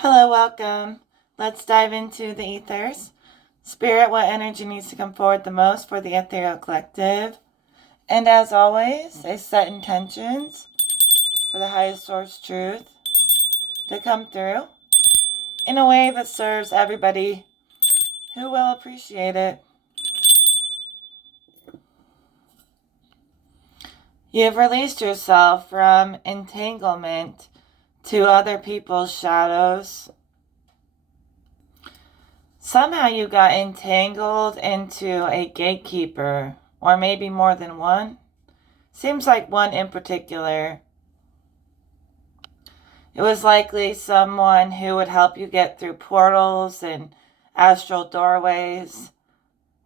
Hello, welcome. Let's dive into the ethers. Spirit, what energy needs to come forward the most for the ethereal collective? And as always, I set intentions for the highest source truth to come through in a way that serves everybody who will appreciate it. You've released yourself from entanglement to other people's shadows. Somehow you got entangled into a gatekeeper, or maybe more than one. Seems like one in particular. It was likely someone who would help you get through portals and astral doorways.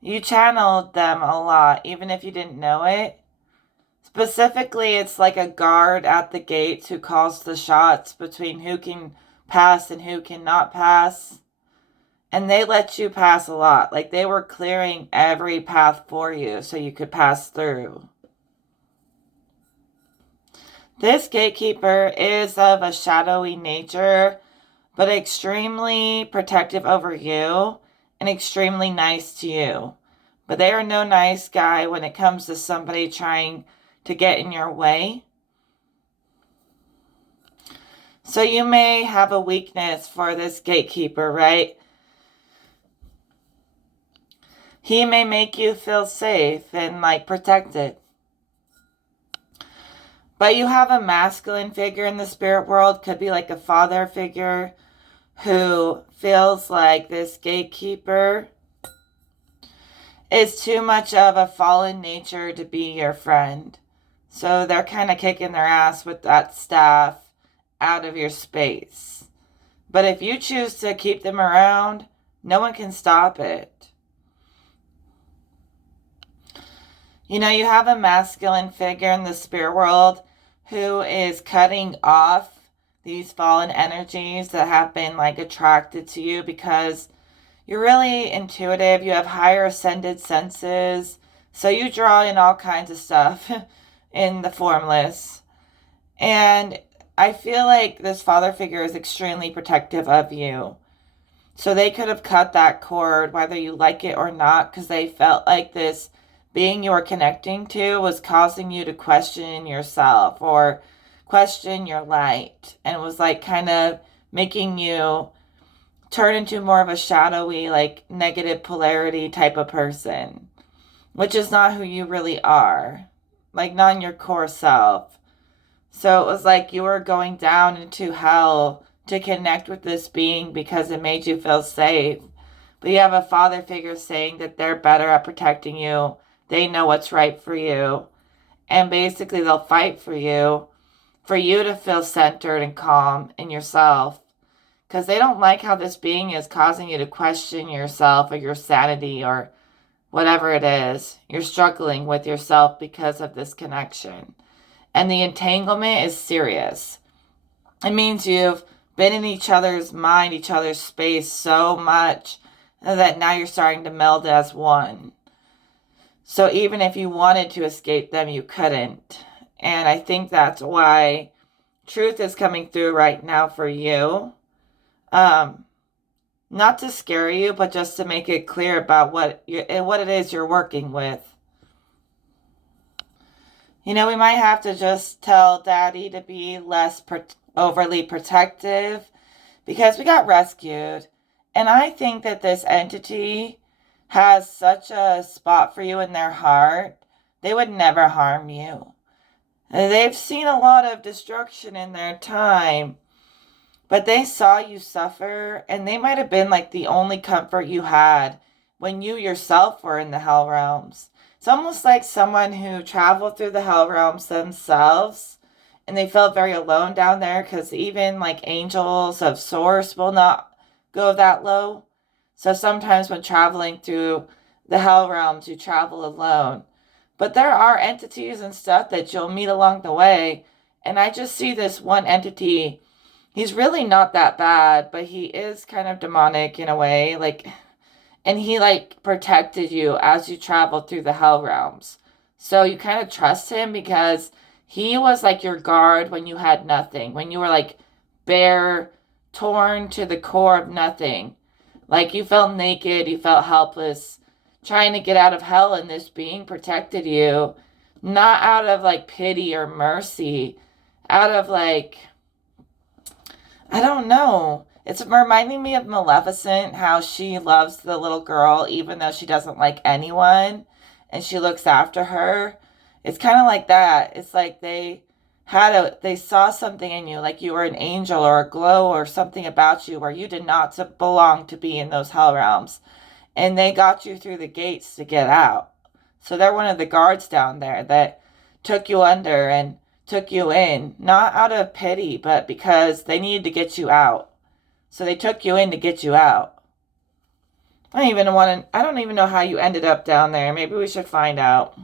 You channeled them a lot, even if you didn't know it. Specifically, it's like a guard at the gates who calls the shots between who can pass and who cannot pass. And they let you pass a lot. Like they were clearing every path for you so you could pass through. This gatekeeper is of a shadowy nature, but extremely protective over you and extremely nice to you. But they are no nice guy when it comes to somebody trying to get in your way. So you may have a weakness for this gatekeeper, right? He may make you feel safe and like protected. But you have a masculine figure in the spirit world, could be like a father figure who feels like this gatekeeper is too much of a fallen nature to be your friend. So they're kind of kicking their ass with that staff out of your space. But if you choose to keep them around, no one can stop it. You know, you have a masculine figure in the spirit world who is cutting off these fallen energies that have been like attracted to you because you're really intuitive. You have higher ascended senses. So you draw in all kinds of stuff in the formless. And I feel like this father figure is extremely protective of you. So they could have cut that cord, whether you like it or not, because they felt like this being you were connecting to was causing you to question yourself or question your light, and was like kind of making you turn into more of a shadowy, like negative polarity type of person, which is not who you really are, like not in your core self. So it was like you were going down into hell to connect with this being because it made you feel safe. But you have a father figure saying that they're better at protecting you. They know what's right for you. And basically they'll fight for you to feel centered and calm in yourself. Because they don't like how this being is causing you to question yourself or your sanity or whatever it is. You're struggling with yourself because of this connection. And the entanglement is serious. It means you've been in each other's mind, each other's space so much that now you're starting to meld as one. So even if you wanted to escape them, you couldn't. And I think that's why truth is coming through right now for you. Not to scare you, but just to make it clear about what it is you're working with. You know, we might have to just tell Daddy to be less overly protective because we got rescued. And I think that this entity has such a spot for you in their heart. They would never harm you. They've seen a lot of destruction in their time, but they saw you suffer, and they might have been like the only comfort you had when you yourself were in the hell realms. It's almost like someone who traveled through the hell realms themselves, and they felt very alone down there because even like angels of source will not go that low. So sometimes when traveling through the hell realms, you travel alone. But there are entities and stuff that you'll meet along the way. And I just see this one entity. He's really not that bad, but he is kind of demonic in a way. And he like protected you as you traveled through the hell realms. So you kind of trust him because he was like your guard when you had nothing. When you were like bare torn to the core of nothing. Like you felt naked, you felt helpless, trying to get out of hell, and this being protected you, not out of like pity or mercy, out of like, I don't know. It's reminding me of Maleficent, how she loves the little girl even though she doesn't like anyone and she looks after her. It's kind of like that. It's like they saw something in you, like you were an angel or a glow or something about you where you did not belong to be in those hell realms. And they got you through the gates to get out. So they're one of the guards down there that took you under and took you in, not out of pity, but because they needed to get you out. So they took you in to get you out. I don't even know how you ended up down there. Maybe we should find out.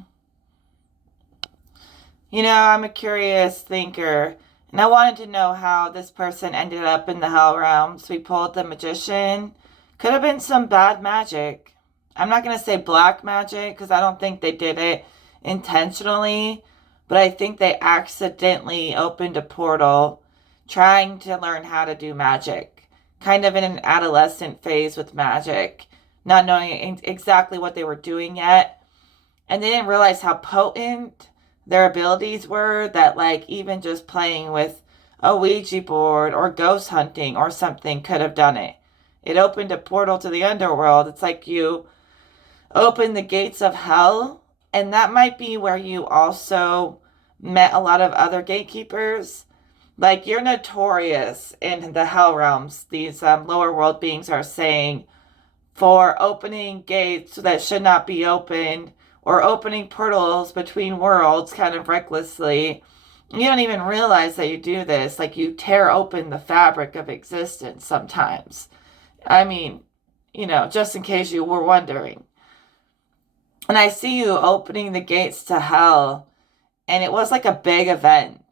You know, I'm a curious thinker, and I wanted to know how this person ended up in the hell realms. We pulled the magician. Could have been some bad magic. I'm not going to say black magic because I don't think they did it intentionally, but I think they accidentally opened a portal trying to learn how to do magic. Kind of in an adolescent phase with magic, not knowing exactly what they were doing yet. And they didn't realize how potent their abilities were, that like even just playing with a Ouija board or ghost hunting or something could have done it. It opened a portal to the underworld. It's like you open the gates of hell, and that might be where you also met a lot of other gatekeepers. Like you're notorious in the hell realms, these lower world beings are saying, for opening gates that should not be opened or opening portals between worlds kind of recklessly. You don't even realize that you do this. Like you tear open the fabric of existence sometimes. I mean, just in case you were wondering. And I see you opening the gates to hell, and it was like a big event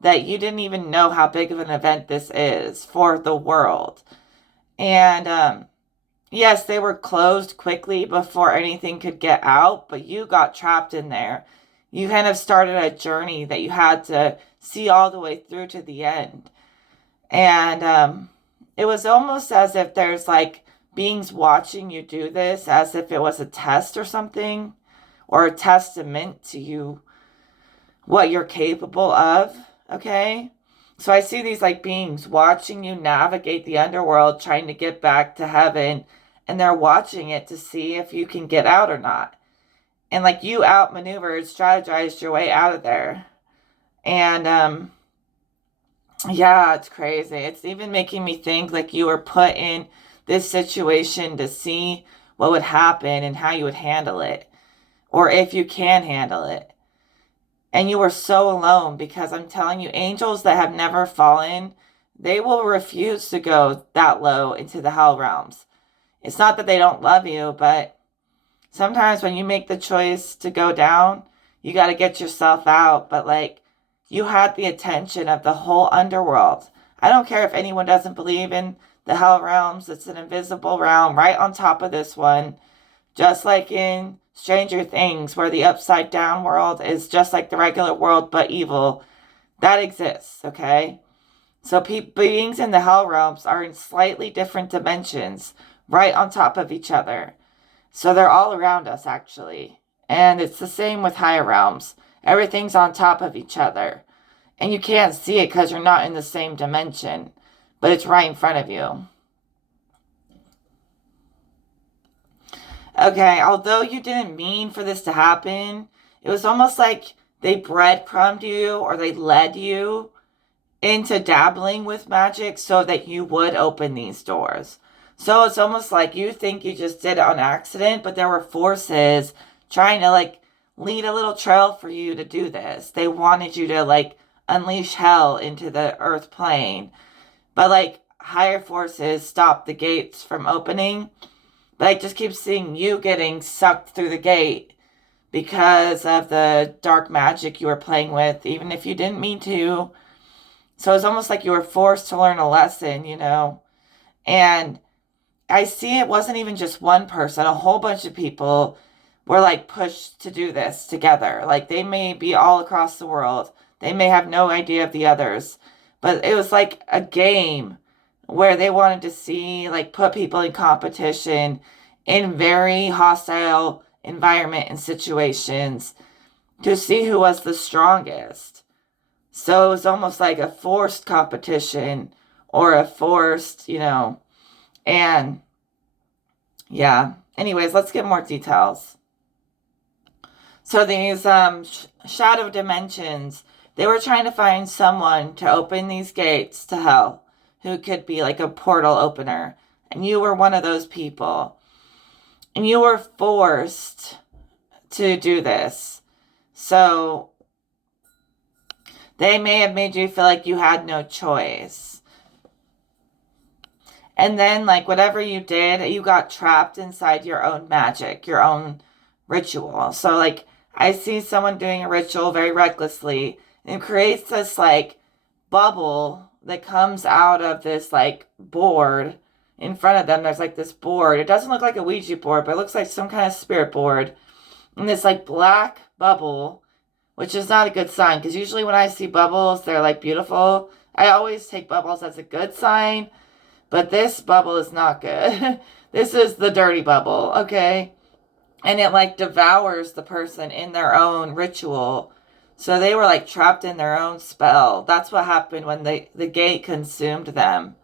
that you didn't even know how big of an event this is for the world. And yes, they were closed quickly before anything could get out, but you got trapped in there. You kind of started a journey that you had to see all the way through to the end. And it was almost as if there's like beings watching you do this, as if it was a test or something, or a testament to you, what you're capable of. Okay? So I see these like beings watching you navigate the underworld, trying to get back to heaven, and they're watching it to see if you can get out or not. And like you outmaneuvered, strategized your way out of there. And yeah, it's crazy. It's even making me think like you were put in this situation to see what would happen and how you would handle it, or if you can handle it. And you were so alone, because I'm telling you, angels that have never fallen, they will refuse to go that low into the hell realms. It's not that they don't love you, but sometimes when you make the choice to go down, you got to get yourself out. But like, you had the attention of the whole underworld. I don't care if anyone doesn't believe in the hell realms. It's an invisible realm right on top of this one. Just like in Stranger Things, where the upside down world is just like the regular world, but evil. That exists, okay? So beings in the hell realms are in slightly different dimensions, right on top of each other. So they're all around us, actually. And it's the same with higher realms. Everything's on top of each other. And you can't see it because you're not in the same dimension. But it's right in front of you. Okay, although you didn't mean for this to happen, it was almost like they breadcrumbed you or they led you into dabbling with magic so that you would open these doors. So it's almost like you think you just did it on accident, but there were forces trying to like lead a little trail for you to do this. They wanted you to like unleash hell into the earth plane. But like higher forces stopped the gates from opening. But I just keep seeing you getting sucked through the gate because of the dark magic you were playing with, even if you didn't mean to. So it's almost like you were forced to learn a lesson, And I see it wasn't even just one person. A whole bunch of people were like pushed to do this together. Like they may be all across the world. They may have no idea of the others. But it was like a game where they wanted to see, like, put people in competition in very hostile environment and situations to see who was the strongest. So it was almost like a forced competition or a forced, and yeah. Anyways, let's get more details. So these shadow dimensions, they were trying to find someone to open these gates to hell who could be like a portal opener. And you were one of those people. And you were forced to do this. So they may have made you feel like you had no choice. And then, like, whatever you did, you got trapped inside your own magic, your own ritual. So, like, I see someone doing a ritual very recklessly and creates this, like, bubble that comes out of this, like, board in front of them. There's, like, this board. It doesn't look like a Ouija board, but it looks like some kind of spirit board. And this, like, black bubble, which is not a good sign, because usually when I see bubbles, they're, like, beautiful. I always take bubbles as a good sign. But this bubble is not good. This is the dirty bubble, okay? And it like devours the person in their own ritual. So they were like trapped in their own spell. That's what happened when the gate consumed them.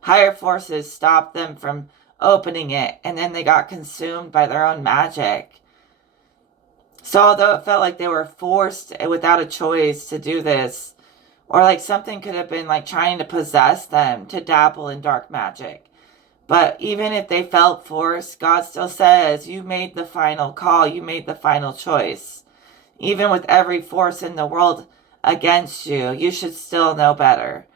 Higher forces stopped them from opening it, and then they got consumed by their own magic. So although it felt like they were forced without a choice to do this, or like something could have been like trying to possess them to dabble in dark magic. But even if they felt forced, God still says, you made the final call. You made the final choice. Even with every force in the world against you, you should still know better.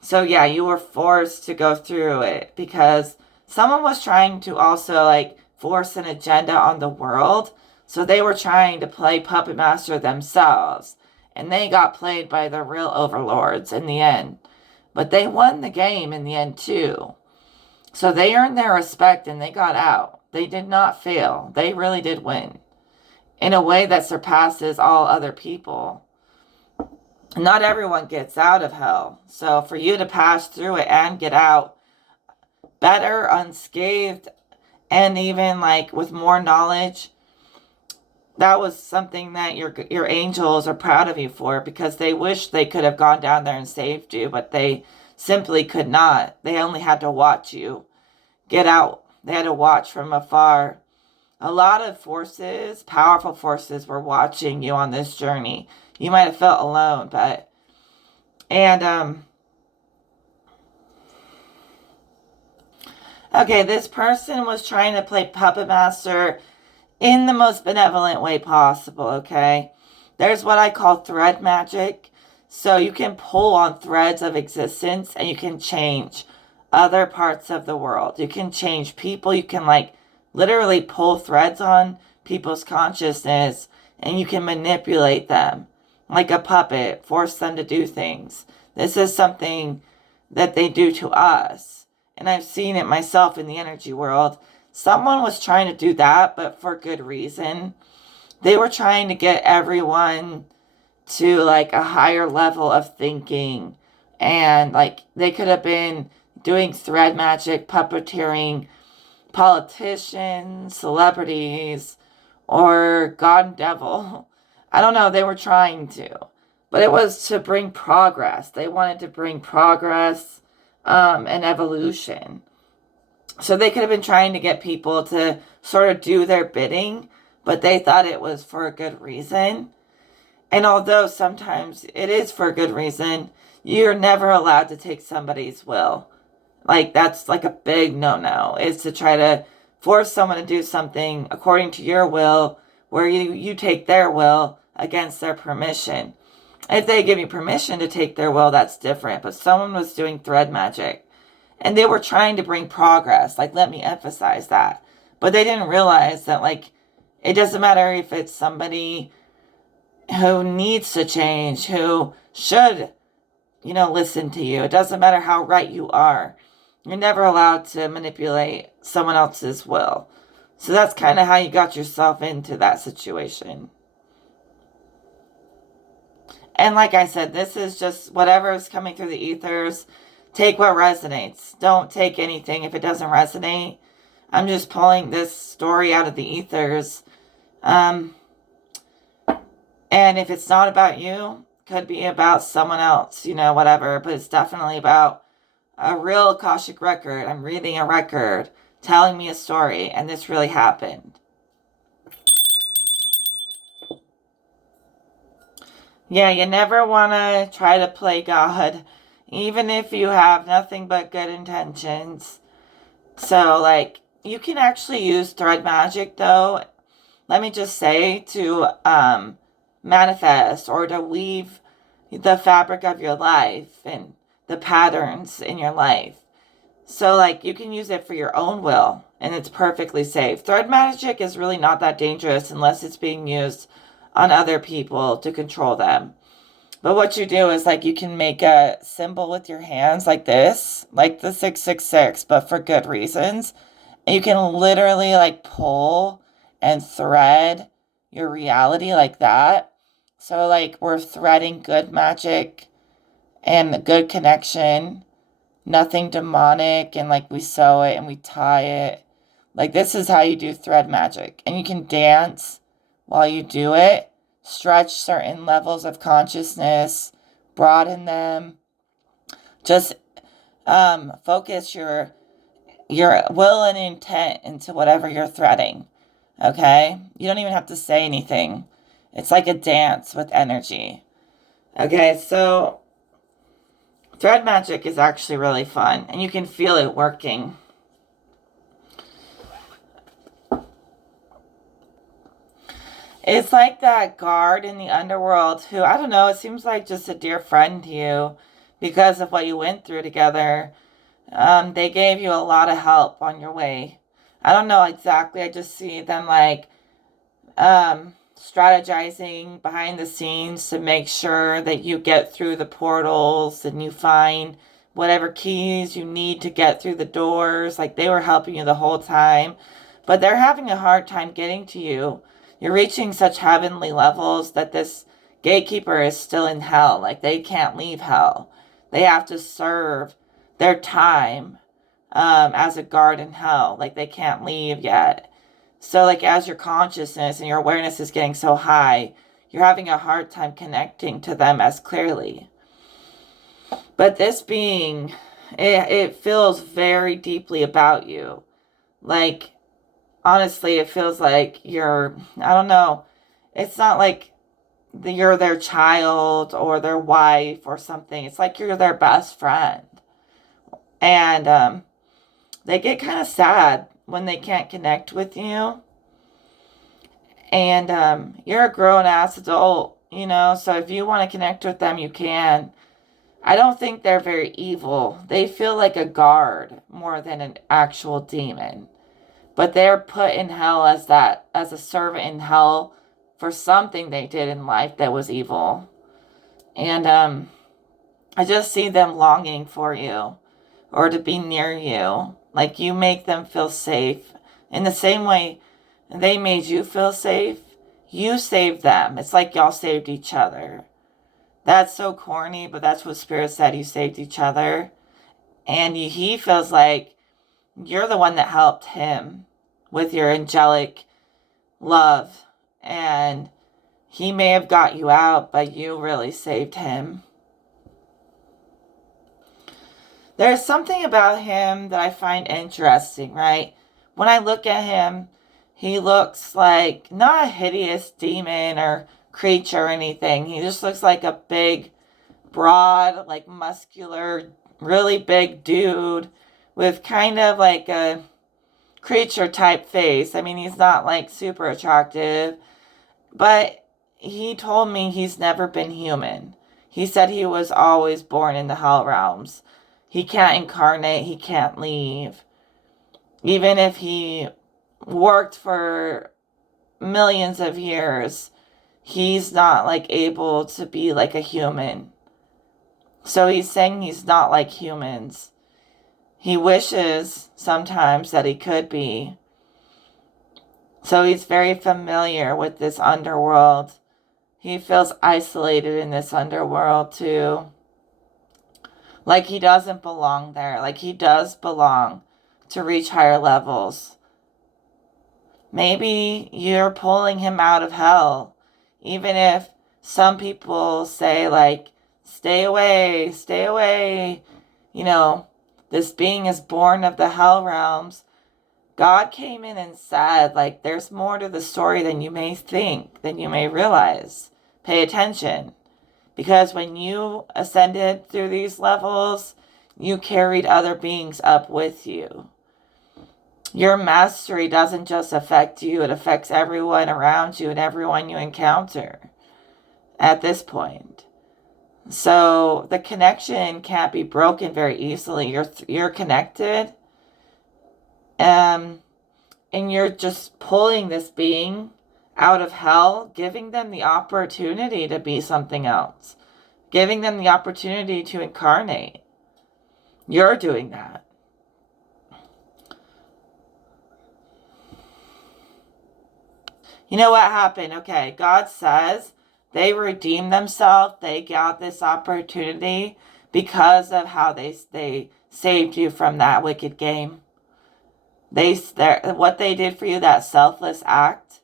So yeah, you were forced to go through it because someone was trying to also like force an agenda on the world. So they were trying to play puppet master themselves. And they got played by the real overlords in the end. But they won the game in the end too. So they earned their respect and they got out. They did not fail. They really did win. In a way that surpasses all other people. Not everyone gets out of hell. So for you to pass through it and get out better, unscathed, and even like with more knowledge, that was something that your angels are proud of you for, because they wish they could have gone down there and saved you, but they simply could not. They only had to watch you get out. They had to watch from afar. A lot of forces, powerful forces, were watching you on this journey. You might have felt alone, but okay, this person was trying to play puppet master in the most benevolent way possible, okay? There's what I call thread magic. So you can pull on threads of existence and you can change other parts of the world. You can change people. You can like literally pull threads on people's consciousness and you can manipulate them like a puppet, force them to do things. This is something that they do to us. And I've seen it myself in the energy world. Someone was trying to do that, but for good reason. They were trying to get everyone to like a higher level of thinking. And like they could have been doing thread magic, puppeteering politicians, celebrities, or God and devil. I don't know, they were trying to. But it was to bring progress. They wanted to bring progress and evolution. So they could have been trying to get people to sort of do their bidding, but they thought it was for a good reason. And although sometimes it is for a good reason, you're never allowed to take somebody's will. Like, that's like a big no-no, is to try to force someone to do something according to your will, where you take their will against their permission. If they give you permission to take their will, that's different. But someone was doing thread magic. And they were trying to bring progress. Like, let me emphasize that. But they didn't realize that, like, it doesn't matter if it's somebody who needs to change, who should, listen to you. It doesn't matter how right you are. You're never allowed to manipulate someone else's will. So that's kind of how you got yourself into that situation. And like I said, this is just whatever is coming through the ethers. Take what resonates. Don't take anything if it doesn't resonate. I'm just pulling this story out of the ethers. And if it's not about you, could be about someone else, whatever. But it's definitely about a real Akashic record. I'm reading a record telling me a story, and this really happened. Yeah, you never want to try to play God, even if you have nothing but good intentions. So, like, you can actually use thread magic, though, let me just say, to manifest or to weave the fabric of your life and the patterns in your life. So, like, you can use it for your own will, and it's perfectly safe. Thread magic is really not that dangerous unless it's being used on other people to control them. But what you do is, like, you can make a symbol with your hands like this, like the 666, but for good reasons. And you can literally, like, pull and thread your reality like that. So, like, we're threading good magic and good connection, nothing demonic, and, like, we sew it and we tie it. Like, this is how you do thread magic. And you can dance while you do it, stretch certain levels of consciousness, broaden them. Just focus your will and intent into whatever you're threading. Okay? You don't even have to say anything. It's like a dance with energy. Okay, so thread magic is actually really fun, and you can feel it working. It's like that guard in the underworld who, I don't know, it seems like just a dear friend to you because of what you went through together. They gave you a lot of help on your way. I don't know exactly. I just see them like strategizing behind the scenes to make sure that you get through the portals and you find whatever keys you need to get through the doors. Like they were helping you the whole time, but they're having a hard time getting to you. You're reaching such heavenly levels that this gatekeeper is still in hell. Like they can't leave hell. They have to serve their time as a guard in hell. Like they can't leave yet. So like as your consciousness and your awareness is getting so high, you're having a hard time connecting to them as clearly. But this being, it feels very deeply about you. Like, honestly, it feels like you're, I don't know, it's not like you're their child or their wife or something. It's like you're their best friend. And they get kind of sad when they can't connect with you. And you're a grown-ass adult, so if you want to connect with them, you can. I don't think they're very evil. They feel like a guard more than an actual demon. But they're put in hell as a servant in hell for something they did in life that was evil. And I just see them longing for you or to be near you. Like you make them feel safe. In the same way they made you feel safe, you saved them. It's like y'all saved each other. That's so corny, but that's what Spirit said. You saved each other. And he feels like you're the one that helped him with your angelic love. And he may have got you out, but you really saved him. There's something about him that I find interesting, right? When I look at him, he looks like not a hideous demon or creature or anything. He just looks like a big, broad, like muscular, really big dude with kind of like a creature type face. I mean, he's not like super attractive, but he told me he's never been human. He said he was always born in the hell realms. He can't incarnate, he can't leave. Even if he worked for millions of years, he's not like able to be like a human. So he's saying he's not like humans. He wishes sometimes that he could be. So he's very familiar with this underworld. He feels isolated in this underworld too. Like he doesn't belong there. Like he does belong to reach higher levels. Maybe you're pulling him out of hell. Even if some people say, like, stay away, stay away. You know, this being is born of the hell realms. God came in and said, like, there's more to the story than you may think, than you may realize. Pay attention. Because when you ascended through these levels, you carried other beings up with you. Your mastery doesn't just affect you, it affects everyone around you and everyone you encounter at this point. So the connection can't be broken very easily. You're connected, and you're just pulling this being out of hell, giving them the opportunity to be something else, giving them the opportunity to incarnate. You're doing that. You know what happened? Okay, God says they redeemed themselves. They got this opportunity because of how they saved you from that wicked game. What they did for you, that selfless act,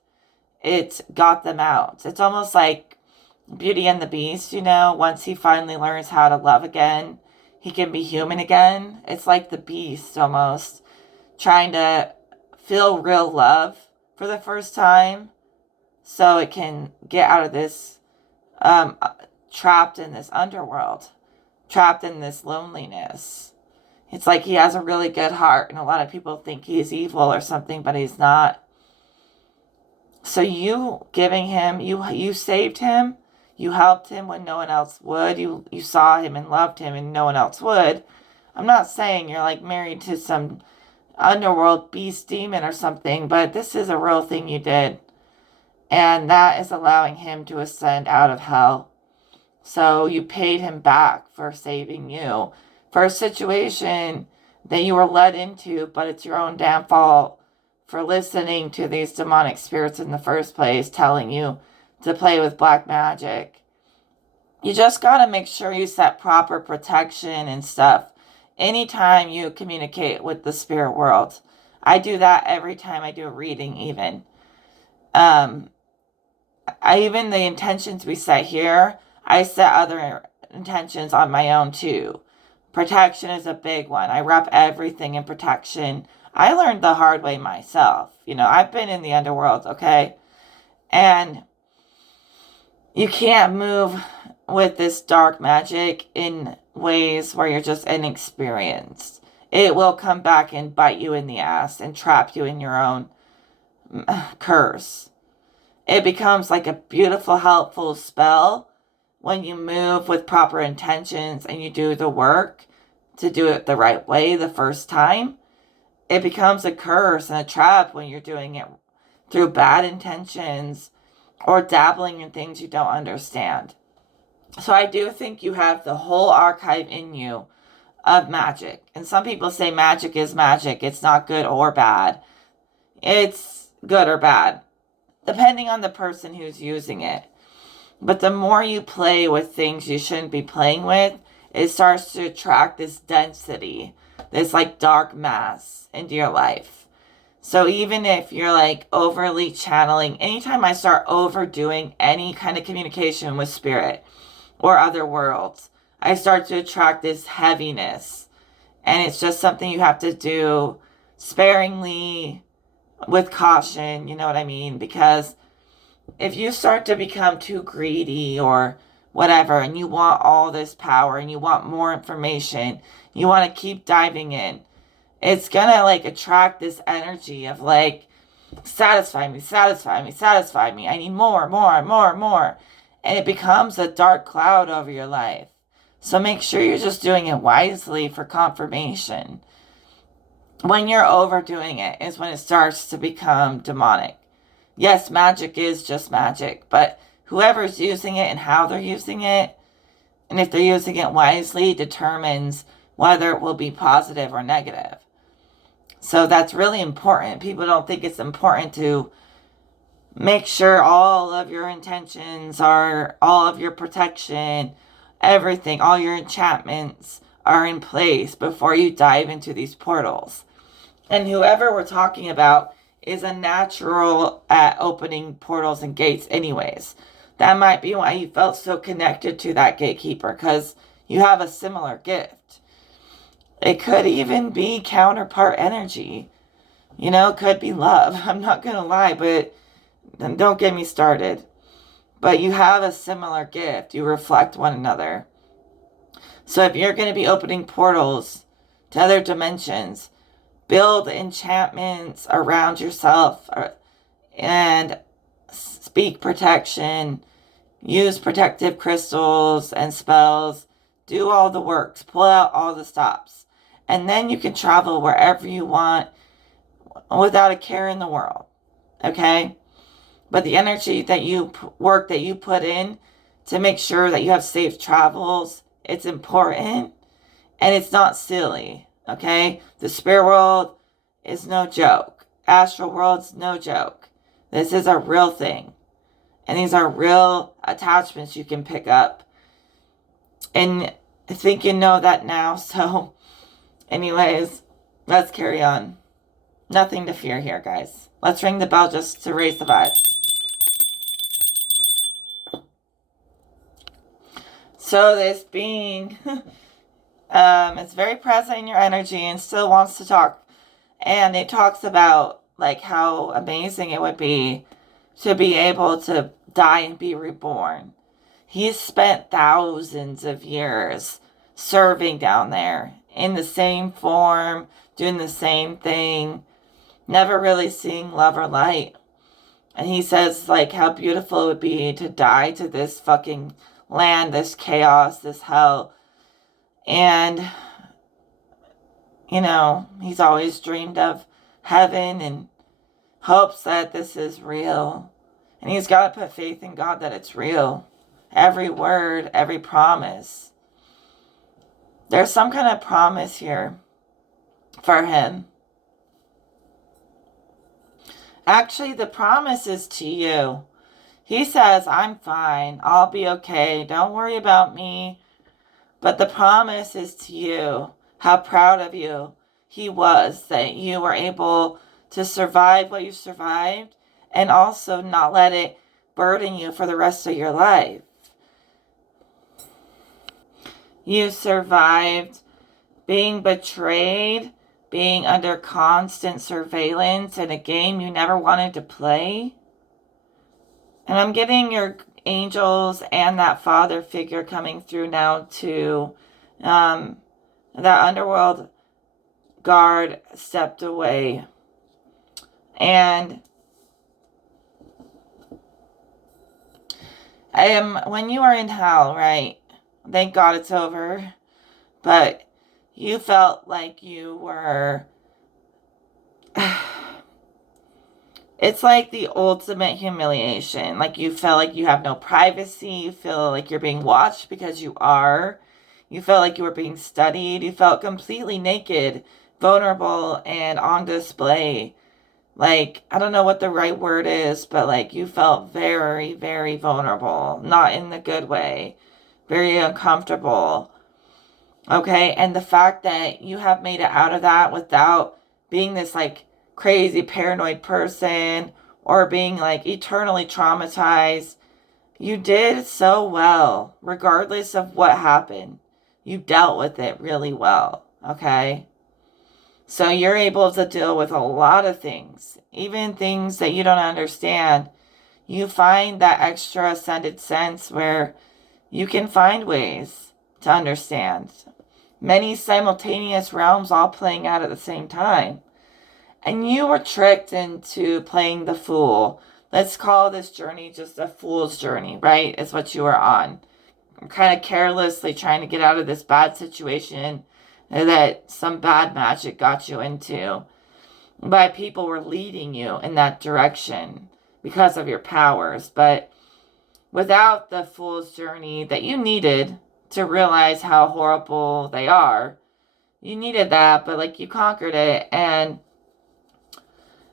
it got them out. It's almost like Beauty and the Beast, you know, once he finally learns how to love again, he can be human again. It's like the beast almost trying to feel real love for the first time so it can get out of this trapped in this underworld, trapped in this loneliness. It's like he has a really good heart, and a lot of people think he's evil or something, but he's not. So you giving him, you saved him, you helped him when no one else would. You saw him and loved him and no one else would. I'm not saying you're like married to some underworld beast demon or something, but this is a real thing you did. And that is allowing him to ascend out of hell. So you paid him back for saving you, for a situation that you were led into, but it's your own damn fault for listening to these demonic spirits in the first place, telling you to play with black magic. You just got to make sure you set proper protection and stuff anytime you communicate with the spirit world. I do that every time I do a reading, even. Even the intentions we set here, I set other intentions on my own too. Protection is a big one. I wrap everything in protection. I learned the hard way myself. You know, I've been in the underworld, okay? And you can't move with this dark magic in ways where you're just inexperienced. It will come back and bite you in the ass and trap you in your own curse. It becomes like a beautiful, helpful spell when you move with proper intentions and you do the work to do it the right way the first time. It becomes a curse and a trap when you're doing it through bad intentions or dabbling in things you don't understand. So I do think you have the whole archive in you of magic. And some people say magic is magic. It's not good or bad. It's good or bad, depending on the person who's using it. But the more you play with things you shouldn't be playing with, it starts to attract this density, this like dark mass into your life. So even if you're like overly channeling, anytime I start overdoing any kind of communication with spirit or other worlds, I start to attract this heaviness. And it's just something you have to do sparingly, with caution, you know what I mean? Because if you start to become too greedy or whatever, and you want all this power and you want more information, you want to keep diving in, it's gonna like attract this energy of like, satisfy me, satisfy me, satisfy me. I need more, more, more, more. And it becomes a dark cloud over your life. So make sure you're just doing it wisely for confirmation. When you're overdoing it is when it starts to become demonic. Yes, magic is just magic, but whoever's using it and how they're using it, and if they're using it wisely, determines whether it will be positive or negative. So that's really important. People don't think it's important to make sure all of your intentions are, all of your protection, everything, all your enchantments are in place before you dive into these portals. And whoever we're talking about is a natural at opening portals and gates anyways. That might be why you felt so connected to that gatekeeper, because you have a similar gift. It could even be counterpart energy. You know, it could be love. I'm not going to lie, but don't get me started. But you have a similar gift. You reflect one another. So if you're going to be opening portals to other dimensions, build enchantments around yourself and speak protection, use protective crystals and spells, do all the works, pull out all the stops, and then you can travel wherever you want without a care in the world. Okay? But the energy that you work that you put in to make sure that you have safe travels, it's important and it's not silly. Okay? The spirit world is no joke. Astral world's no joke. This is a real thing. And these are real attachments you can pick up. And I think you know that now. So, anyways, let's carry on. Nothing to fear here, guys. Let's ring the bell just to raise the vibes. So this being, it's very present in your energy and still wants to talk. And it talks about like how amazing it would be to be able to die and be reborn. He's spent thousands of years serving down there in the same form, doing the same thing, never really seeing love or light. And he says like how beautiful it would be to die to this fucking land, this chaos, this hell. And, you know, he's always dreamed of heaven and hopes that this is real. And he's got to put faith in God that it's real. Every word, every promise. There's some kind of promise here for him. Actually, the promise is to you. He says, I'm fine. I'll be okay. Don't worry about me. But the promise is to you. How proud of you he was that you were able to survive what you survived and also not let it burden you for the rest of your life. You survived being betrayed, being under constant surveillance in a game you never wanted to play. And I'm getting your angels and that father figure coming through now too. That underworld guard stepped away. And when you are in hell, right? Thank God it's over. But you felt like you were... It's like the ultimate humiliation. Like you felt like you have no privacy. You feel like you're being watched because you are. You felt like you were being studied. You felt completely naked, vulnerable, and on display. Like, I don't know what the right word is, but like you felt very, very vulnerable. Not in the good way. Very uncomfortable. Okay? And the fact that you have made it out of that without being this like crazy paranoid person or being like eternally traumatized. You did so well, regardless of what happened. You dealt with it really well, okay? So you're able to deal with a lot of things, even things that you don't understand. You find that extra ascended sense where you can find ways to understand. Many simultaneous realms all playing out at the same time. And you were tricked into playing the fool. Let's call this journey just a fool's journey, right? Is what you were on. Kind of carelessly trying to get out of this bad situation that some bad magic got you into. But people were leading you in that direction because of your powers. But without the fool's journey that you needed to realize how horrible they are, you needed that, but like you conquered it, and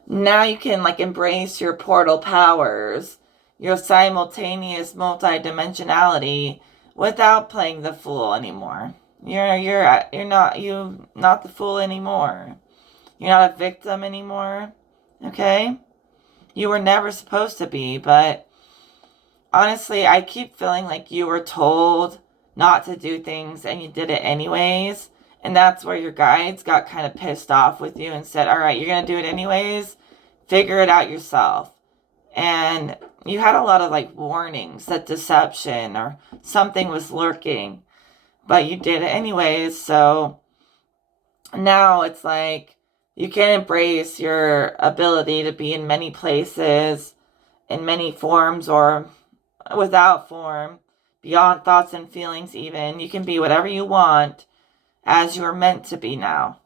now you can like embrace your portal powers, your simultaneous multidimensionality without playing the fool anymore. You're not the fool anymore. You're not a victim anymore. Okay? You were never supposed to be, but honestly, I keep feeling like you were told not to do things and you did it anyways. And that's where your guides got kind of pissed off with you and said, all right, you're going to do it anyways. Figure it out yourself. And you had a lot of like warnings that deception or something was lurking, but you did it anyways. So now it's like you can embrace your ability to be in many places, in many forms, or without form, beyond thoughts and feelings, even. You can be whatever you want as you're meant to be now.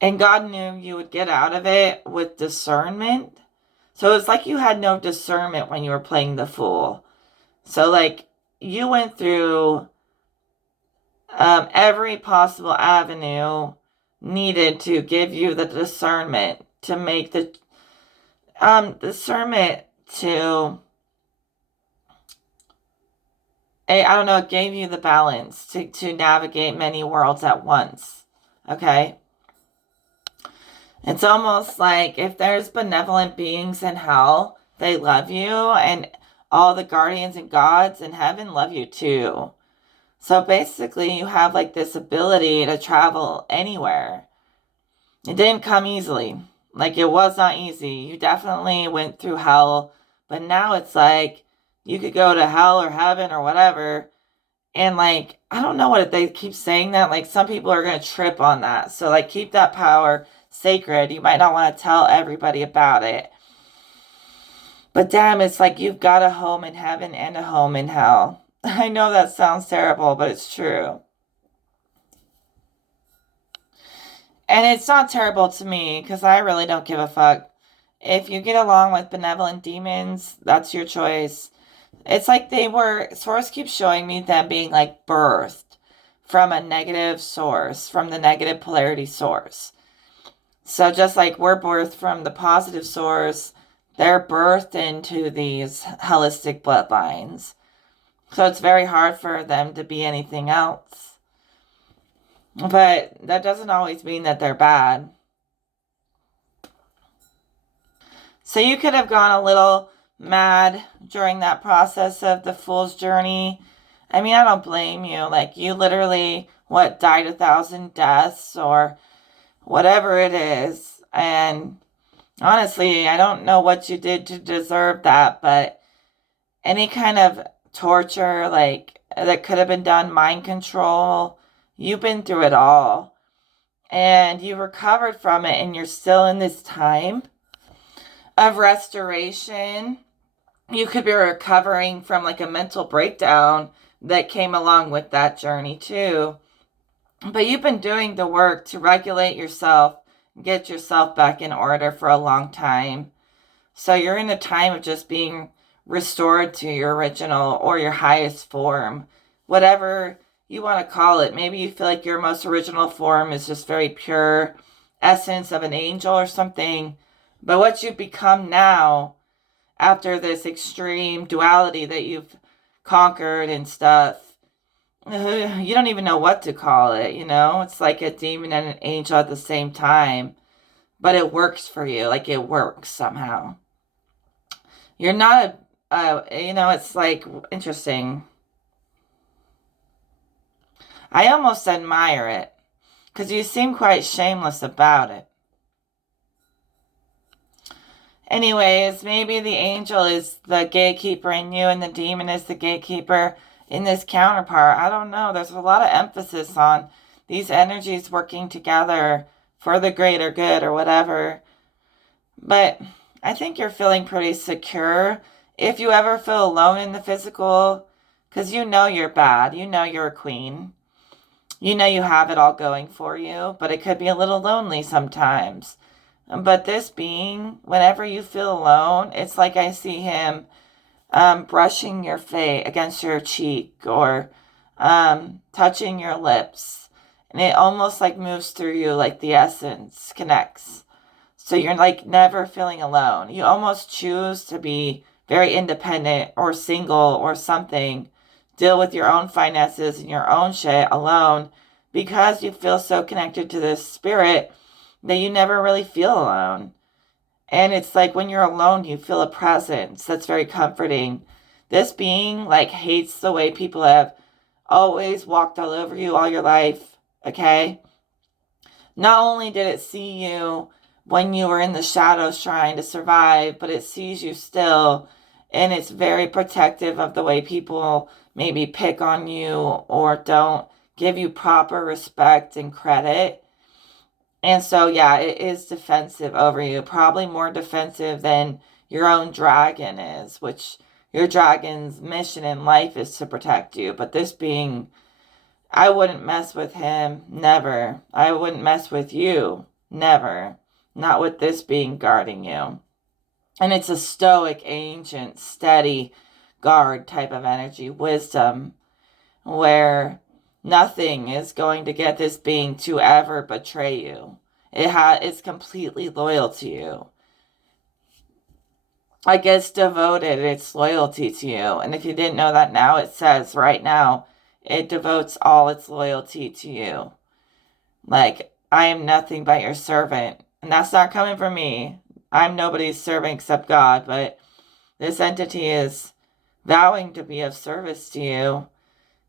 And God knew you would get out of it with discernment. So it's like you had no discernment when you were playing the fool. So, like, you went through every possible avenue needed to give you the discernment to make the discernment to I don't know, it gave you the balance to navigate many worlds at once. Okay? It's almost like if there's benevolent beings in hell, they love you, and all the guardians and gods in heaven love you too. So basically, you have like this ability to travel anywhere. It didn't come easily. Like, it was not easy. You definitely went through hell, but now it's like you could go to hell or heaven or whatever. And like, I don't know what they keep saying that. Like, some people are going to trip on that. So, like, keep that power sacred. You might not want to tell everybody about it. But damn, it's like you've got a home in heaven and a home in hell. I know that sounds terrible, but it's true. And it's not terrible to me because I really don't give a fuck. If you get along with benevolent demons, that's your choice. It's like source keeps showing me them being like birthed from a negative source, from the negative polarity source. So just like we're birthed from the positive source, they're birthed into these holistic bloodlines. So it's very hard for them to be anything else. But that doesn't always mean that they're bad. So you could have gone a little mad during that process of the fool's journey. I mean, I don't blame you. Like, you literally, died 1,000 deaths or whatever it is. And honestly, I don't know what you did to deserve that, but any kind of torture, like, that could have been done, mind control, you've been through it all. And you recovered from it, and you're still in this time of restoration. You could be recovering from like a mental breakdown that came along with that journey too. But you've been doing the work to regulate yourself, get yourself back in order for a long time. So you're in a time of just being restored to your original or your highest form, whatever you want to call it. Maybe you feel like your most original form is just very pure essence of an angel or something. But what you've become now, after this extreme duality that you've conquered and stuff, you don't even know what to call it, you know? It's like a demon and an angel at the same time. But it works for you. Like, it works somehow. You're not it's like interesting. I almost admire it because you seem quite shameless about it. Anyways, maybe the angel is the gatekeeper in you and the demon is the gatekeeper in this counterpart. I don't know. There's a lot of emphasis on these energies working together for the greater good or whatever. But I think you're feeling pretty secure. If you ever feel alone in the physical, because you know you're bad, you know you're a queen, you know you have it all going for you, but it could be a little lonely sometimes. But this being, whenever you feel alone, it's like I see him brushing your face against your cheek or touching your lips. And it almost like moves through you like the essence connects. So you're like never feeling alone. You almost choose to be very independent or single or something deal with your own finances and your own shit alone because you feel so connected to this spirit that you never really feel alone. And it's like when you're alone, you feel a presence that's very comforting. This being like hates the way people have always walked all over you all your life, okay? Not only did it see you when you were in the shadows trying to survive, but it sees you still, and it's very protective of the way people maybe pick on you or don't give you proper respect and credit. And so, yeah, it is defensive over you, probably more defensive than your own dragon is, which your dragon's mission in life is to protect you. But this being, I wouldn't mess with him, never. I wouldn't mess with you, never. Not with this being guarding you. And it's a stoic, ancient, steady guard type of energy, wisdom, where nothing is going to get this being to ever betray you. It's completely loyal to you. Like it's devoted its loyalty to you. And if you didn't know that now, it says right now, it devotes all its loyalty to you. Like, I am nothing but your servant. And that's not coming from me. I'm nobody's servant except God. But this entity is vowing to be of service to you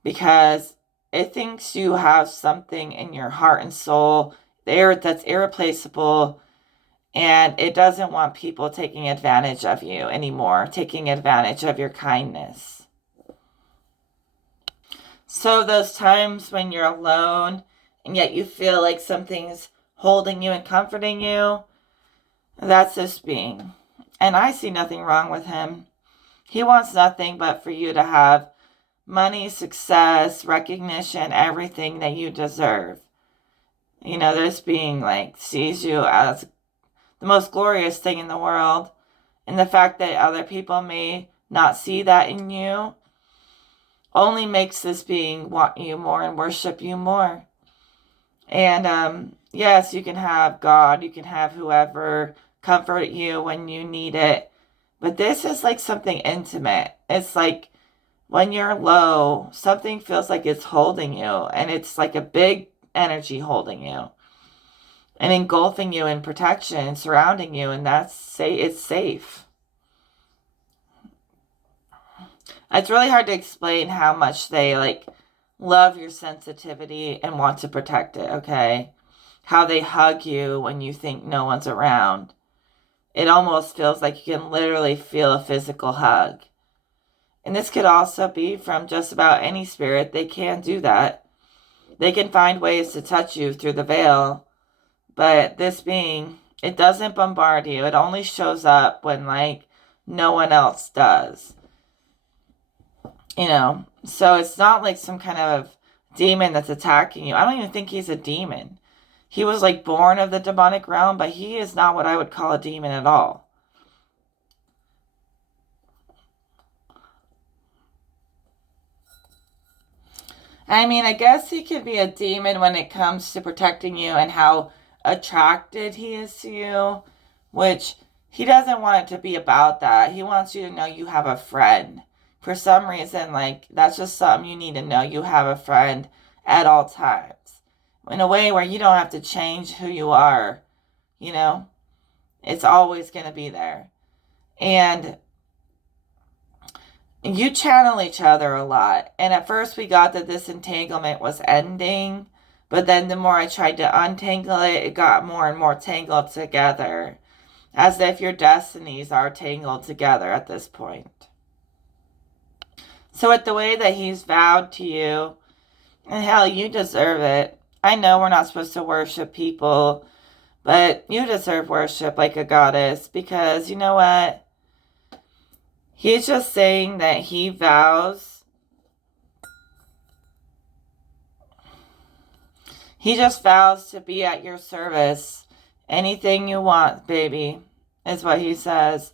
because it thinks you have something in your heart and soul there that's irreplaceable, and it doesn't want people taking advantage of you anymore, taking advantage of your kindness. So those times when you're alone and yet you feel like something's holding you and comforting you, that's this being. And I see nothing wrong with him. He wants nothing but for you to have money, success, recognition, everything that you deserve. You know, this being like sees you as the most glorious thing in the world. And the fact that other people may not see that in you only makes this being want you more and worship you more. And yes, you can have God, you can have whoever comfort you when you need it. But this is like something intimate. It's like when you're low, something feels like it's holding you, and it's like a big energy holding you and engulfing you in protection, surrounding you, and it's safe. It's really hard to explain how much they like love your sensitivity and want to protect it, okay? How they hug you when you think no one's around. It almost feels like you can literally feel a physical hug. And this could also be from just about any spirit. They can do that. They can find ways to touch you through the veil. But this being, it doesn't bombard you. It only shows up when, like, no one else does. You know? So it's not like some kind of demon that's attacking you. I don't even think he's a demon. He was, like, born of the demonic realm, but he is not what I would call a demon at all. I mean, I guess he could be a demon when it comes to protecting you and how attracted he is to you, which he doesn't want it to be about that. He wants you to know you have a friend. For some reason, like, that's just something you need to know. You have a friend at all times. In a way where you don't have to change who you are, you know? It's always going to be there. And you channel each other a lot. And at first we got that this entanglement was ending, but then the more I tried to untangle it, it got more and more tangled together. As if your destinies are tangled together at this point. So with the way that he's vowed to you, and hell, you deserve it. I know we're not supposed to worship people, but you deserve worship like a goddess, because you know what? He's just saying that he vows. He just vows to be at your service. Anything you want, baby, is what he says.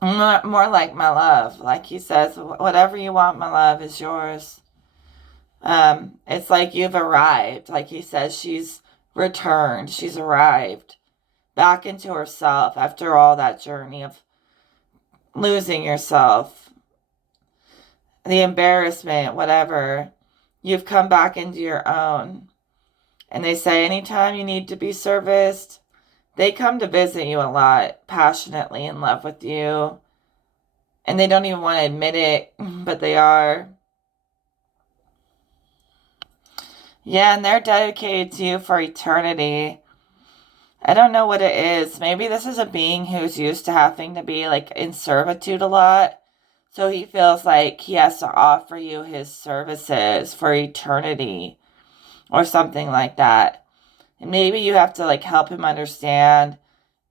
More like my love. Like he says, whatever you want, my love, is yours. It's like you've arrived. Like he says, she's returned. She's arrived back into herself after all that journey of losing yourself. the embarrassment, whatever, you've come back into your own. And they say anytime you need to be serviced, they come to visit you a lot, passionately in love with you. And they don't even want to admit it, but they are. Yeah, and they're dedicated to you for eternity. I don't know what it is. Maybe this is a being who's used to having to be like in servitude a lot. So he feels like he has to offer you his services for eternity or something like that. And maybe you have to like help him understand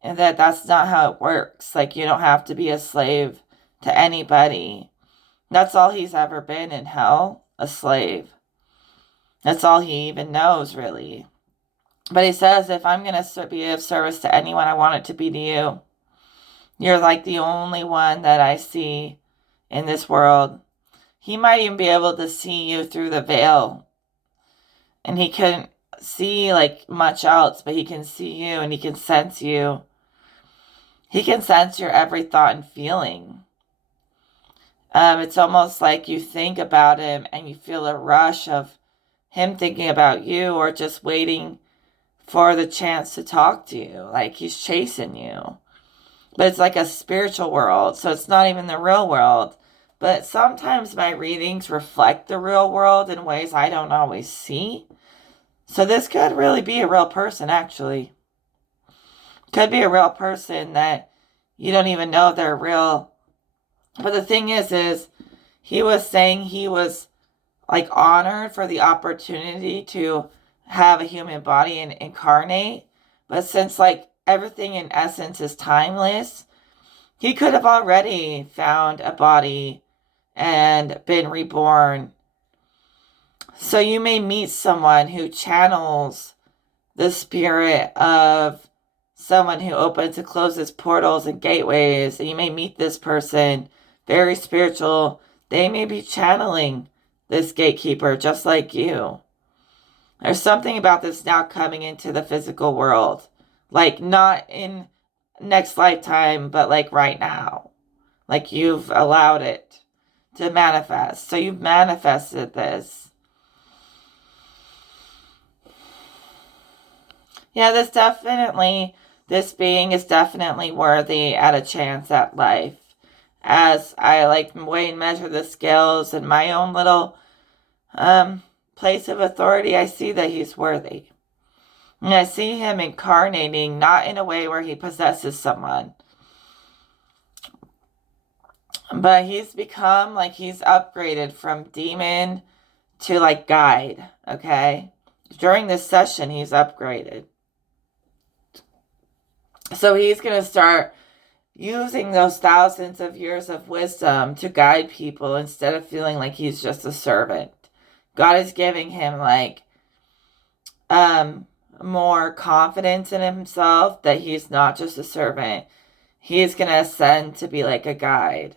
and that that's not how it works. Like you don't have to be a slave to anybody. That's all he's ever been in hell, a slave. That's all he even knows, really. But he says, if I'm going to be of service to anyone, I want it to be to you. You're like the only one that I see in this world. He might even be able to see you through the veil. And he couldn't see like much else, but he can see you and he can sense you. He can sense your every thought and feeling. It's almost like you think about him and you feel a rush of him thinking about you or just waiting for the chance to talk to you. Like he's chasing you. But it's like a spiritual world, so it's not even the real world. But sometimes my readings reflect the real world in ways I don't always see. So this could really be a real person, actually. Could be a real person that you don't even know they're real. But the thing is he was saying he was like honored for the opportunity to have a human body and incarnate. But since like everything in essence is timeless, he could have already found a body and been reborn. So you may meet someone who channels the spirit of someone who opens and closes portals and gateways. And you may meet this person, very spiritual. They may be channeling this gatekeeper just like you. There's something about this now coming into the physical world. Like not in next lifetime, but like right now. Like you've allowed it to manifest. So you've manifested this. Yeah, this being is definitely worthy at a chance at life. As I like weigh and measure the scales in my own little place of authority, I see that he's worthy. And I see him incarnating, not in a way where he possesses someone, but he's become like he's upgraded from demon to like guide, okay? During this session, he's upgraded. So he's going to start using those thousands of years of wisdom to guide people instead of feeling like he's just a servant. God is giving him like more confidence in himself that he's not just a servant. He's going to ascend to be like a guide.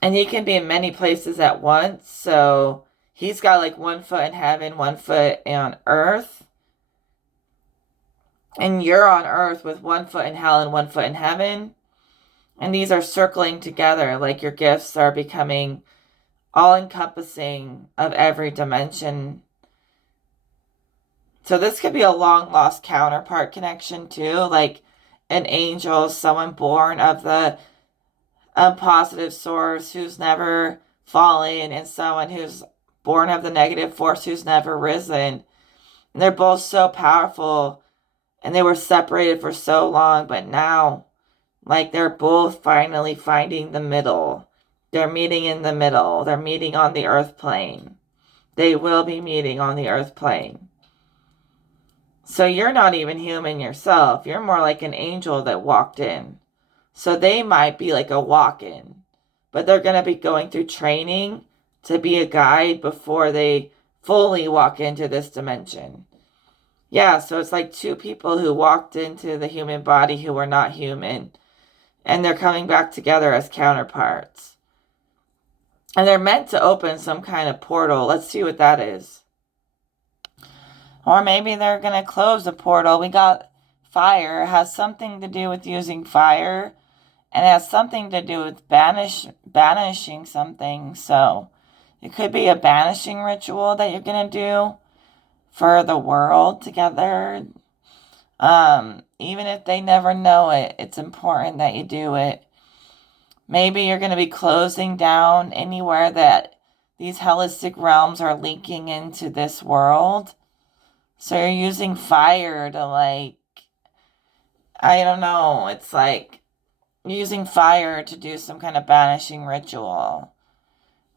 And he can be in many places at once. So he's got like 1 foot in heaven, 1 foot on earth. And you're on earth with 1 foot in hell and 1 foot in heaven. And these are circling together like your gifts are becoming all-encompassing of every dimension. So this could be a long-lost counterpart connection too, like an angel, someone born of the positive source who's never fallen, and someone who's born of the negative force who's never risen. And they're both so powerful, and they were separated for so long, but now, like, they're both finally finding the middle. They're meeting in the middle. They're meeting on the earth plane. They will be meeting on the earth plane. So you're not even human yourself. You're more like an angel that walked in. So they might be like a walk-in, but they're going to be going through training to be a guide before they fully walk into this dimension. Yeah, so it's like two people who walked into the human body who were not human, and they're coming back together as counterparts. And they're meant to open some kind of portal. Let's see what that is. Or maybe they're going to close a portal. We got fire. It has something to do with using fire And it has something to do with banishing something. So it could be a banishing ritual that you're going to do for the world together. Even if they never know it, it's important that you do it. Maybe you're going to be closing down anywhere that these holistic realms are leaking into this world. So you're using fire to, like, I don't know, it's like using fire to do some kind of banishing ritual.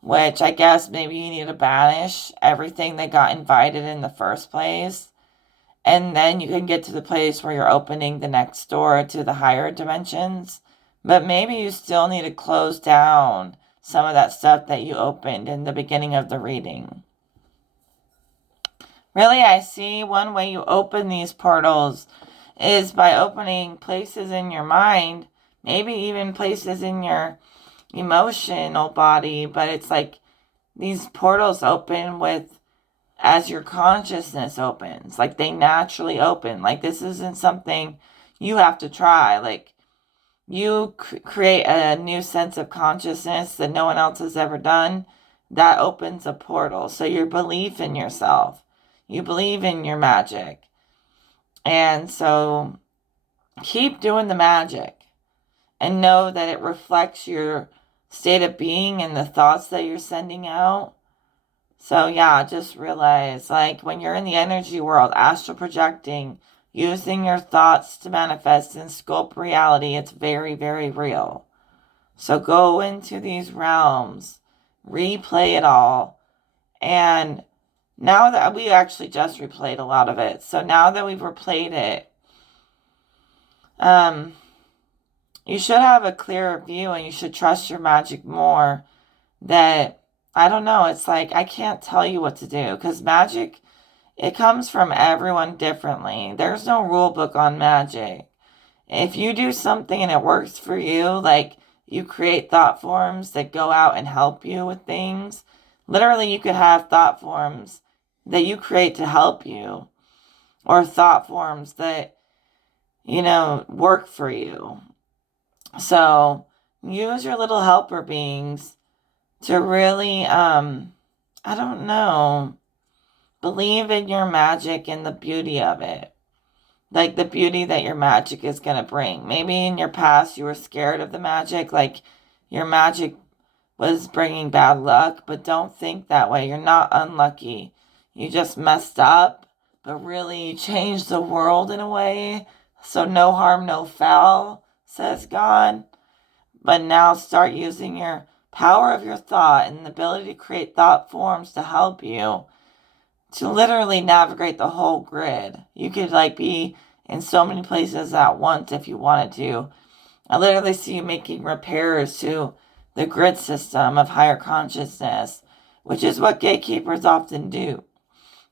Which I guess maybe you need to banish everything that got invited in the first place. And then you can get to the place where you're opening the next door to the higher dimensions. But maybe you still need to close down some of that stuff that you opened in the beginning of the reading. Really, I see one way you open these portals is by opening places in your mind, maybe even places in your emotional body, but it's like these portals open with as your consciousness opens, like they naturally open. Like this isn't something you have to try. Like you create a new sense of consciousness that no one else has ever done. That opens a portal. So your belief in yourself, you believe in your magic, and so keep doing the magic and know that it reflects your state of being and the thoughts that you're sending out. So yeah, just realize, like, when you're in the energy world, astral projecting, using your thoughts to manifest and sculpt reality, it's very, very real. So go into these realms, replay it all. And now that we actually just replayed a lot of it. So now that we've replayed it, you should have a clearer view and you should trust your magic more. That, I don't know, it's like I can't tell you what to do because magic, it comes from everyone differently. There's no rule book on magic. If you do something and it works for you, like you create thought forms that go out and help you with things, literally you could have thought forms that you create to help you, or thought forms that, work for you. So use your little helper beings to really, I don't know, believe in your magic and the beauty of it. Like the beauty that your magic is going to bring. Maybe in your past you were scared of the magic, like your magic was bringing bad luck, but don't think that way. You're not unlucky. You just messed up, but really changed the world in a way. So no harm, no foul, says God. But now start using your power of your thought and the ability to create thought forms to help you to literally navigate the whole grid. You could be in so many places at once if you wanted to. I literally see you making repairs to the grid system of higher consciousness, which is what gatekeepers often do.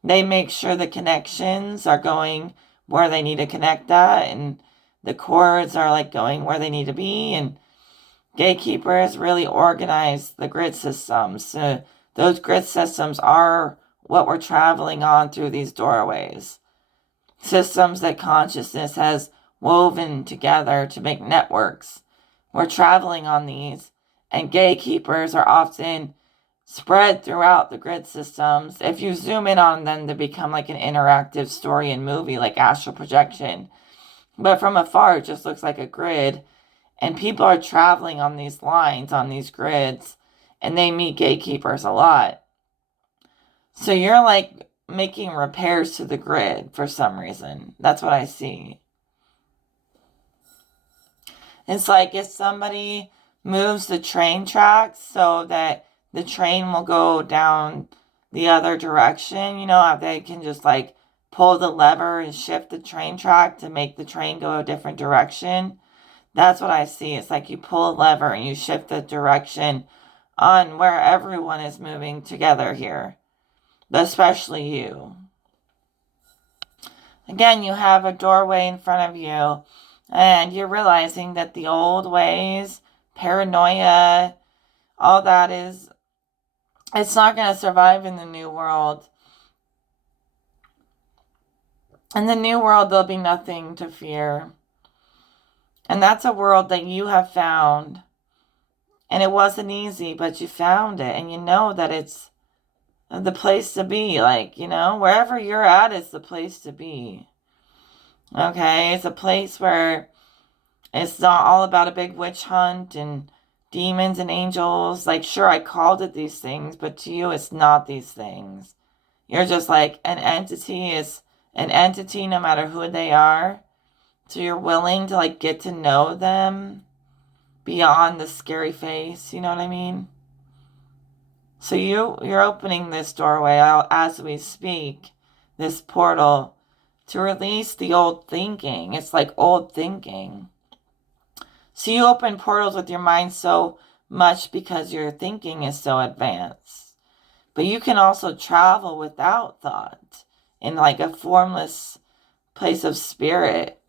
They make sure the connections are going where they need to connect at, and the cords are going where they need to be, and gatekeepers really organize the grid systems. So those grid systems are what we're traveling on through these doorways. Systems that consciousness has woven together to make networks. We're traveling on these, and gatekeepers are often spread throughout the grid systems. If you zoom in on them, they become like an interactive story and movie, like astral projection. But from afar, it just looks like a grid, and people are traveling on these lines, on these grids, and they meet gatekeepers a lot. So you're making repairs to the grid for some reason. That's what I see. It's like if somebody moves the train tracks so that the train will go down the other direction, how they can just pull the lever and shift the train track to make the train go a different direction. That's what I see. It's like you pull a lever and you shift the direction on where everyone is moving together here, but especially you. Again, you have a doorway in front of you, and you're realizing that the old ways, paranoia, all that it's not going to survive in the new world. In the new world, there'll be nothing to fear. And that's a world that you have found. And it wasn't easy, but you found it. And you know that it's the place to be. Like, wherever you're at is the place to be. Okay? It's a place where it's not all about a big witch hunt and demons and angels. Like, sure, I called it these things, but to you, it's not these things. You're just like, an entity is an entity no matter who they are. So you're willing to, like, get to know them beyond the scary face. You know what I mean? So you're opening this doorway out as we speak, this portal, to release the old thinking. It's like old thinking. So you open portals with your mind so much because your thinking is so advanced. But you can also travel without thought in like a formless place of spirit,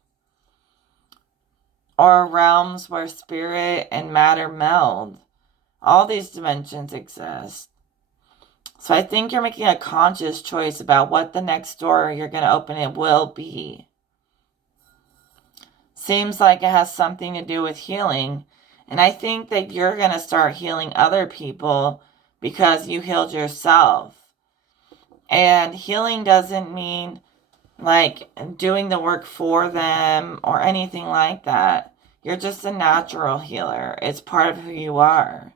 or realms where spirit and matter meld. All these dimensions exist. So I think you're making a conscious choice about what the next door you're going to open it will be. Seems like it has something to do with healing. And I think that you're going to start healing other people because you healed yourself. And healing doesn't mean like doing the work for them or anything like that. You're just a natural healer. It's part of who you are.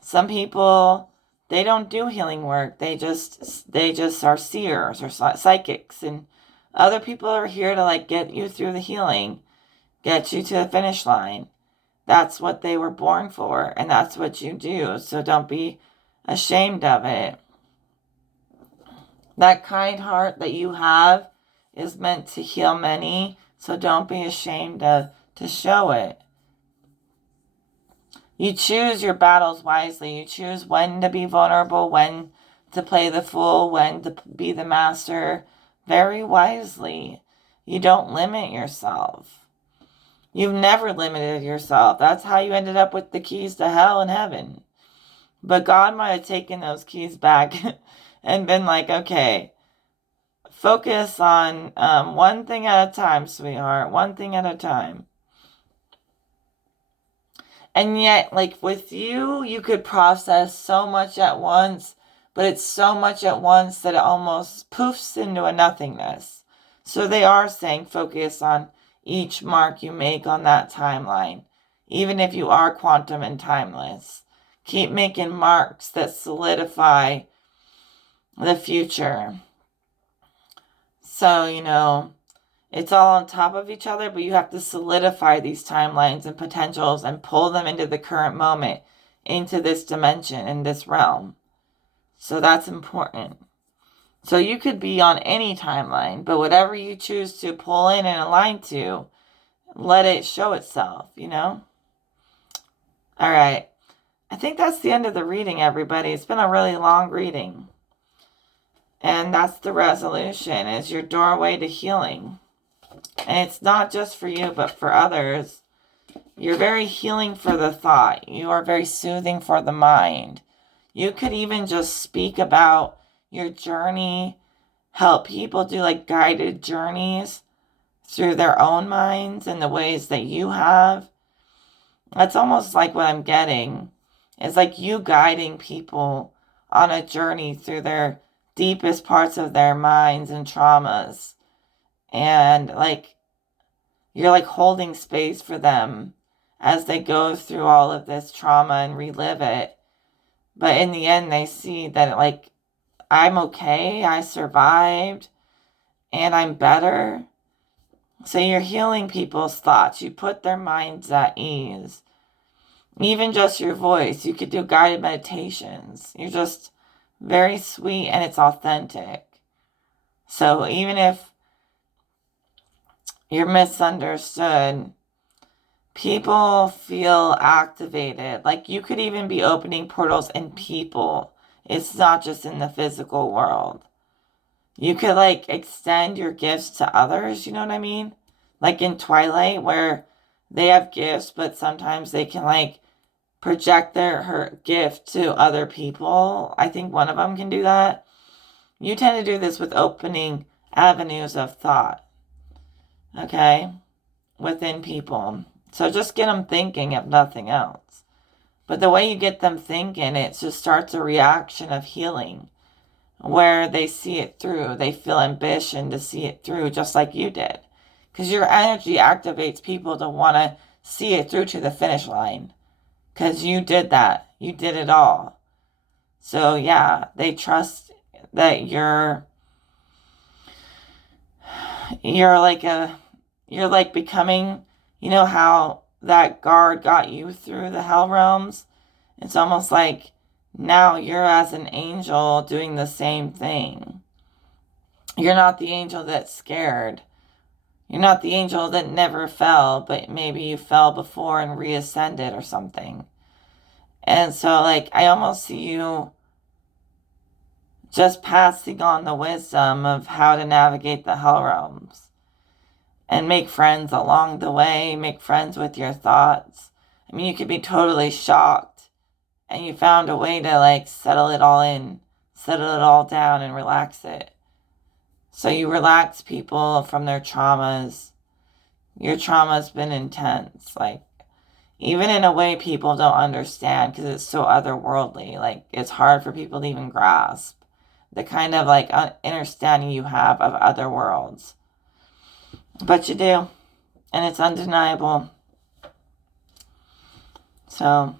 Some people, they don't do healing work. They just are seers or psychics. And other people are here to like get you through the healing, get you to the finish line. That's what they were born for, and that's what you do. So don't be ashamed of it. That kind heart that you have is meant to heal many, so don't be ashamed to show it. You choose your battles wisely. You choose when to be vulnerable, when to play the fool, when to be the master, very wisely. You don't limit yourself. You've never limited yourself. That's how you ended up with the keys to hell and heaven. But God might have taken those keys back and been like, okay, focus on one thing at a time, sweetheart. One thing at a time. And yet, like with you, you could process so much at once, but it's so much at once that it almost poofs into a nothingness. So they are saying focus on each mark you make on that timeline, even if you are quantum and timeless. Keep making marks that solidify the future. So, it's all on top of each other, but you have to solidify these timelines and potentials and pull them into the current moment, into this dimension, in this realm. So that's important. So you could be on any timeline, but whatever you choose to pull in and align to, let it show itself, All right. I think that's the end of the reading, everybody. It's been a really long reading. And that's the resolution, is your doorway to healing. And it's not just for you, but for others. You're very healing for the thought. You are very soothing for the mind. You could even just speak about your journey, help people do like guided journeys through their own minds and the ways that you have. That's almost like what I'm getting. It's like you guiding people on a journey through their deepest parts of their minds and traumas. And like, you're like holding space for them as they go through all of this trauma and relive it. But in the end, they see that like, I'm okay, I survived, and I'm better. So you're healing people's thoughts. You put their minds at ease. Even just your voice, you could do guided meditations. You're just very sweet and it's authentic. So even if you're misunderstood, people feel activated. Like you could even be opening portals in people. It's not just in the physical world. You could like extend your gifts to others, you know what I mean? Like in Twilight where they have gifts, but sometimes they can like project her gift to other people. I think one of them can do that. You tend to do this with opening avenues of thought, okay, within people. So just get them thinking, if nothing else. But the way you get them thinking, it just starts a reaction of healing where they see it through. They feel ambition to see it through just like you did. Because your energy activates people to want to see it through to the finish line. Because you did that. You did it all. So yeah, they trust that you're like becoming, you know how that guard got you through the hell realms? It's almost like now you're as an angel doing the same thing. You're not the angel that's scared. You're not the angel that never fell, but maybe you fell before and reascended or something. And so, like, I almost see you just passing on the wisdom of how to navigate the hell realms and make friends along the way, make friends with your thoughts. I mean, you could be totally shocked and you found a way to, like, settle it all down and relax it. So you relax people from their traumas. Your trauma's been intense, like, even in a way people don't understand because it's so otherworldly. Like, it's hard for people to even grasp the kind of, like, understanding you have of other worlds. But you do, and it's undeniable. So,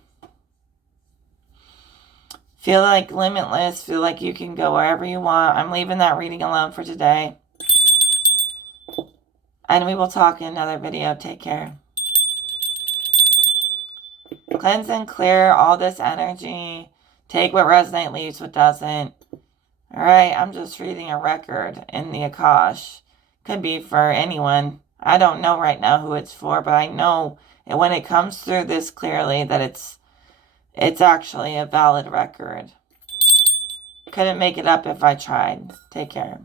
feel like limitless, feel like you can go wherever you want. I'm leaving that reading alone for today. And we will talk in another video. Take care. Cleanse and clear all this energy. Take what resonates, leaves what doesn't. Alright, I'm just reading a record in the Akash. Could be for anyone. I don't know right now who it's for, but I know when it comes through this clearly that it's actually a valid record. Couldn't make it up if I tried. Take care.